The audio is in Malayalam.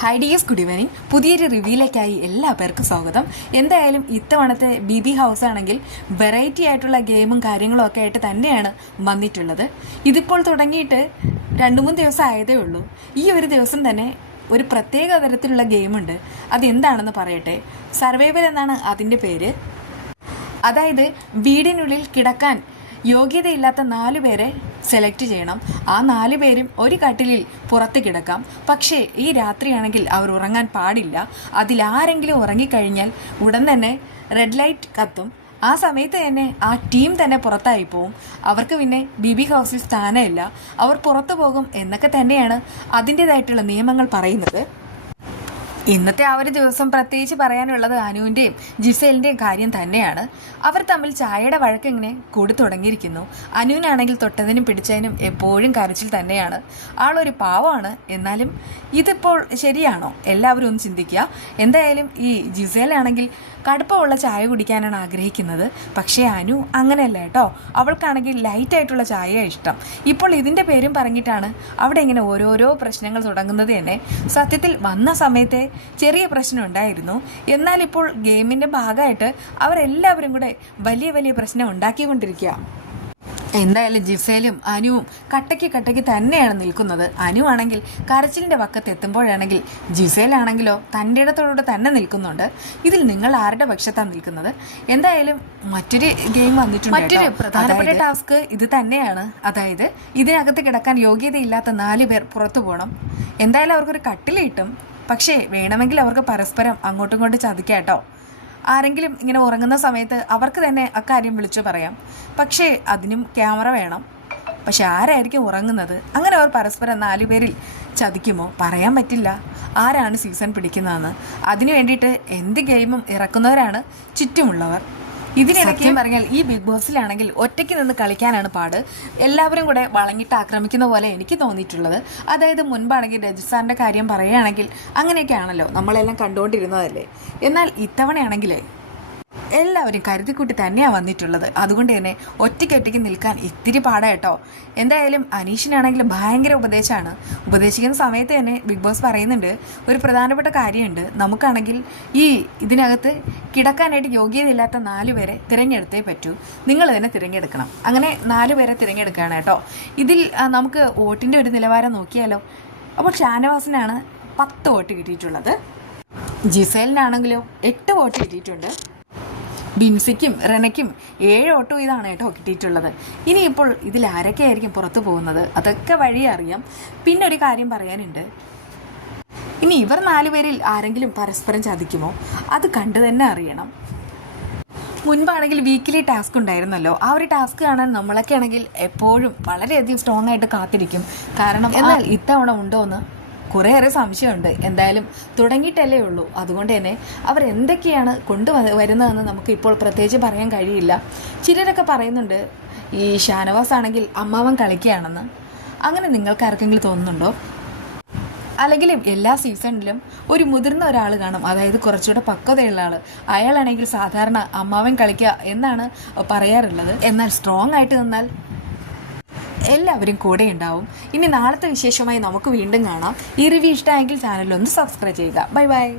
ഹൈ ഡിയസ് ഗുഡ് ഈവനിങ് പുതിയൊരു റിവ്യൂയിലേക്കായി എല്ലാ പേർക്കും സ്വാഗതം. എന്തായാലും ഇത്തവണത്തെ ബി ബി ഹൗസ് ആണെങ്കിൽ വെറൈറ്റി ആയിട്ടുള്ള ഗെയിമും കാര്യങ്ങളും ഒക്കെ ആയിട്ട് തന്നെയാണ് വന്നിട്ടുള്ളത്. ഇതിപ്പോൾ തുടങ്ങിയിട്ട് രണ്ട് മൂന്ന് ദിവസം ആയതേ ഉള്ളൂ. ഈ ഒരു ദിവസം തന്നെ ഒരു പ്രത്യേക തരത്തിലുള്ള ഗെയിമുണ്ട്. അതെന്താണെന്ന് പറയട്ടെ? സർവൈവർ എന്നാണ് അതിന്റെ പേര്. അതായത് വീടിനുള്ളിൽ കിടക്കാൻ യോഗ്യതയില്ലാത്ത നാല് പേരെ സെലക്ട് ചെയ്യണം. ആ നാല് പേരും ഒരു കട്ടിലിൽ പുറത്ത് കിടക്കാം. പക്ഷേ ഈ രാത്രിയാണെങ്കിൽ അവർ ഉറങ്ങാൻ പാടില്ല. അതിലാരെങ്കിലും ഉറങ്ങിക്കഴിഞ്ഞാൽ ഉടൻ തന്നെ റെഡ് ലൈറ്റ് കത്തും. ആ സമയത്ത് തന്നെ ആ ടീം തന്നെ പുറത്തായി പോവും. അവർക്ക് പിന്നെ ബി ബി ഹൗസിൽ സ്ഥാനമില്ല. അവർ പുറത്തു പോകും എന്നൊക്കെ തന്നെയാണ് അതിന്റേതായിട്ടുള്ള നിയമങ്ങൾ പറയുന്നത്. ഇന്നത്തെ ആ ഒരു ദിവസം പ്രത്യേകിച്ച് പറയാനുള്ളത് അനുവിന്റെയും ജിസേലിന്റെയും കാര്യം തന്നെയാണ്. അവർ തമ്മിൽ ചായയുടെ വഴക്ക് ഇങ്ങനെ കൂടി തുടങ്ങിയിരിക്കുന്നു. അനുവിനാണെങ്കിൽ തൊട്ടതിനും പിടിച്ചതിനും എപ്പോഴും കരച്ചിൽ തന്നെയാണ്. ആളൊരു പാവമാണ്. എന്നാലും ഇതിപ്പോൾ ശരിയാണോ? എല്ലാവരും ഒന്ന് ചിന്തിക്കുക. എന്തായാലും ഈ ജിസേലാണെങ്കിൽ കടുപ്പമുള്ള ചായ കുടിക്കാനാണ് ആഗ്രഹിക്കുന്നത്. പക്ഷേ അനു അങ്ങനെയല്ല കേട്ടോ. അവൾക്കാണെങ്കിൽ ലൈറ്റായിട്ടുള്ള ചായ ഇഷ്ടം. ഇപ്പോൾ ഇതിന്റെ പേരും പറഞ്ഞിട്ടാണ് അവിടെ ഇങ്ങനെ ഓരോരോ പ്രശ്നങ്ങൾ തുടങ്ങുന്നത് തന്നെ. സത്യത്തിൽ വന്ന സമയത്തെ ചെറിയ പ്രശ്നം ഉണ്ടായിരുന്നു. എന്നാൽ ഇപ്പോൾ ഗെയിമിന്റെ ഭാഗമായിട്ട് അവരെല്ലാവരും കൂടെ വലിയ വലിയ പ്രശ്നം ഉണ്ടാക്കിക്കൊണ്ടിരിക്കുക എന്തായാലും ജിഫേലും അനുവും കട്ടയ്ക്ക് കട്ടയ്ക്ക് തന്നെയാണ് നിൽക്കുന്നത്. അനു ആണെങ്കിൽ കരച്ചിലിന്റെ വക്കത്ത് എത്തുമ്പോഴാണെങ്കിൽ ജിസേലാണെങ്കിലോ തന്റെ ഇടത്തോടുകൂടെ തന്നെ നിൽക്കുന്നുണ്ട്. ഇതിൽ നിങ്ങൾ ആരുടെ പക്ഷത്താണ് നിൽക്കുന്നത്? എന്തായാലും മറ്റൊരു ഗെയിം വന്നിട്ടുണ്ട് മറ്റൊരു പ്രധാനപ്പെട്ട ടാസ്ക് ഇത് തന്നെയാണ്. അതായത് ഇതിനകത്ത് കിടക്കാൻ യോഗ്യതയില്ലാത്ത നാല് പേർ പുറത്തു പോകണം എന്തായാലും അവർക്കൊരു കട്ടിൽ കിട്ടും പക്ഷേ വേണമെങ്കിൽ അവർക്ക് പരസ്പരം അങ്ങോട്ടും ഇങ്ങോട്ടും ചതിക്കാം കേട്ടോ. ആരെങ്കിലും ഇങ്ങനെ ഉറങ്ങുന്ന സമയത്ത് അവർക്ക് തന്നെ അക്കാര്യം വിളിച്ചു പറയാം. പക്ഷേ അതിനും ക്യാമറ വേണം. പക്ഷെ ആരായിരിക്കും ഉറങ്ങുന്നത്? അങ്ങനെ അവർ പരസ്പരം നാലുപേരിൽ ചതിക്കുമോ? പറയാൻ പറ്റില്ല. ആരാണ് സീസൺ പിടിക്കുന്നതെന്ന്? അതിനു വേണ്ടിയിട്ട് എന്ത് ഗെയിമും ഇറക്കുന്നവരാണ് ചുറ്റുമുള്ളവർ. ഇതിനിടയ്ക്ക് പറഞ്ഞാൽ ഈ ബിഗ് ബോസിലാണെങ്കിൽ ഒറ്റയ്ക്ക് നിന്ന് കളിക്കാനാണ് പാട്. എല്ലാവരും കൂടെ വളങ്ങിട്ട് ആക്രമിക്കുന്ന പോലെ എനിക്ക് തോന്നിയിട്ടുള്ളത്. അതായത് മുൻപാണെങ്കിൽ രജിസ്ഥാറിന്റെ കാര്യം പറയുകയാണെങ്കിൽ അങ്ങനെയൊക്കെയാണല്ലോ നമ്മളെല്ലാം കണ്ടുകൊണ്ടിരുന്നതല്ലേ? എന്നാൽ ഇത്തവണയാണെങ്കിൽ എല്ലാവരും കരുതിക്കൂട്ടി തന്നെയാണ് വന്നിട്ടുള്ളത്. അതുകൊണ്ട് തന്നെ ഒറ്റയ്ക്കൊറ്റയ്ക്ക് നിൽക്കാൻ ഇത്തിരി പാടാ കേട്ടോ. എന്തായാലും അനീഷിനാണെങ്കിൽ ഭയങ്കര ഉപദേശമാണ് ഉപദേശിക്കുന്ന സമയത്ത് തന്നെ ബിഗ് ബോസ് പറയുന്നുണ്ട് ഒരു പ്രധാനപ്പെട്ട കാര്യമുണ്ട്. നമുക്കാണെങ്കിൽ ഈ ഇതിനകത്ത് കിടക്കാനായിട്ട് യോഗ്യതയില്ലാത്ത നാല് പേരെ തിരഞ്ഞെടുത്തേ പറ്റൂ. നിങ്ങൾ തന്നെ തിരഞ്ഞെടുക്കണം. അങ്ങനെ നാല് പേരെ തിരഞ്ഞെടുക്കുകയാണ് കേട്ടോ. ഇതിൽ നമുക്ക് വോട്ടിന്റെ ഒരു നിലവാരം നോക്കിയാലോ? അപ്പോൾ ഷാനവാസിനാണ് പത്ത് വോട്ട് കിട്ടിയിട്ടുള്ളത്. ജിസേലിനാണെങ്കിലും എട്ട് വോട്ട് കിട്ടിയിട്ടുണ്ട്. ബിൻസിക്കും റെനയ്ക്കും ഏഴ് ഓട്ടോ ഇതാണ് കേട്ടോ കിട്ടിയിട്ടുള്ളത്. ഇനിയിപ്പോൾ ഇതിൽ ആരൊക്കെയായിരിക്കും പുറത്തു പോകുന്നത്? അതൊക്കെ വഴി അറിയാം. പിന്നെ ഒരു കാര്യം പറയാനുണ്ട്. ഇനി ഇവർ നാലുപേരിൽ ആരെങ്കിലും പരസ്പരം ചതിക്കുമോ? അത് കണ്ടു തന്നെ അറിയണം. മുൻപാണെങ്കിൽ വീക്കിലി ടാസ്ക് ഉണ്ടായിരുന്നല്ലോ. ആ ഒരു ടാസ്ക് കാണാൻ നമ്മളൊക്കെ ആണെങ്കിൽ എപ്പോഴും വളരെയധികം സ്ട്രോങ് ആയിട്ട് കാത്തിരിക്കും. കാരണം എന്നാൽ ഇത്തവണ ഉണ്ടോ എന്ന് കുറേയേറെ സംശയമുണ്ട്. എന്തായാലും തുടങ്ങിയിട്ടല്ലേ ഉള്ളൂ. അതുകൊണ്ട് തന്നെ അവർ എന്തൊക്കെയാണ് കൊണ്ടുവരുന്നതെന്ന് നമുക്ക് ഇപ്പോൾ പ്രത്യേകിച്ച് പറയാൻ കഴിയില്ല. ചിലരൊക്കെ പറയുന്നുണ്ട് ഈ ഷാനവാസ് ആണെങ്കിൽ അമ്മാവൻ കളിക്കുകയാണെന്ന്. അങ്ങനെ നിങ്ങൾക്ക് ആർക്കെങ്കിലും തോന്നുന്നുണ്ടോ? അല്ലെങ്കിൽ എല്ലാ സീസണിലും ഒരു മുതിർന്ന ഒരാൾ കാണും. അതായത് കുറച്ചുകൂടെ പക്വതയുള്ള ആൾ അയാളാണെങ്കിൽ സാധാരണ അമ്മാവൻ കളിക്കുക എന്നാണ് പറയാറുള്ളത്. എന്നാൽ സ്ട്രോങ് ആയിട്ട് നിന്നാൽ എല്ലാവരും കൂടെ ഉണ്ടാവും. ഇനി നാളത്തെ വിശേഷമായി നമുക്ക് വീണ്ടും കാണാം. ഈ റിവ്യൂ ഇഷ്ടമായെങ്കിൽ ചാനൽ ഒന്ന് സബ്സ്ക്രൈബ് ചെയ്യുക. Bye bye.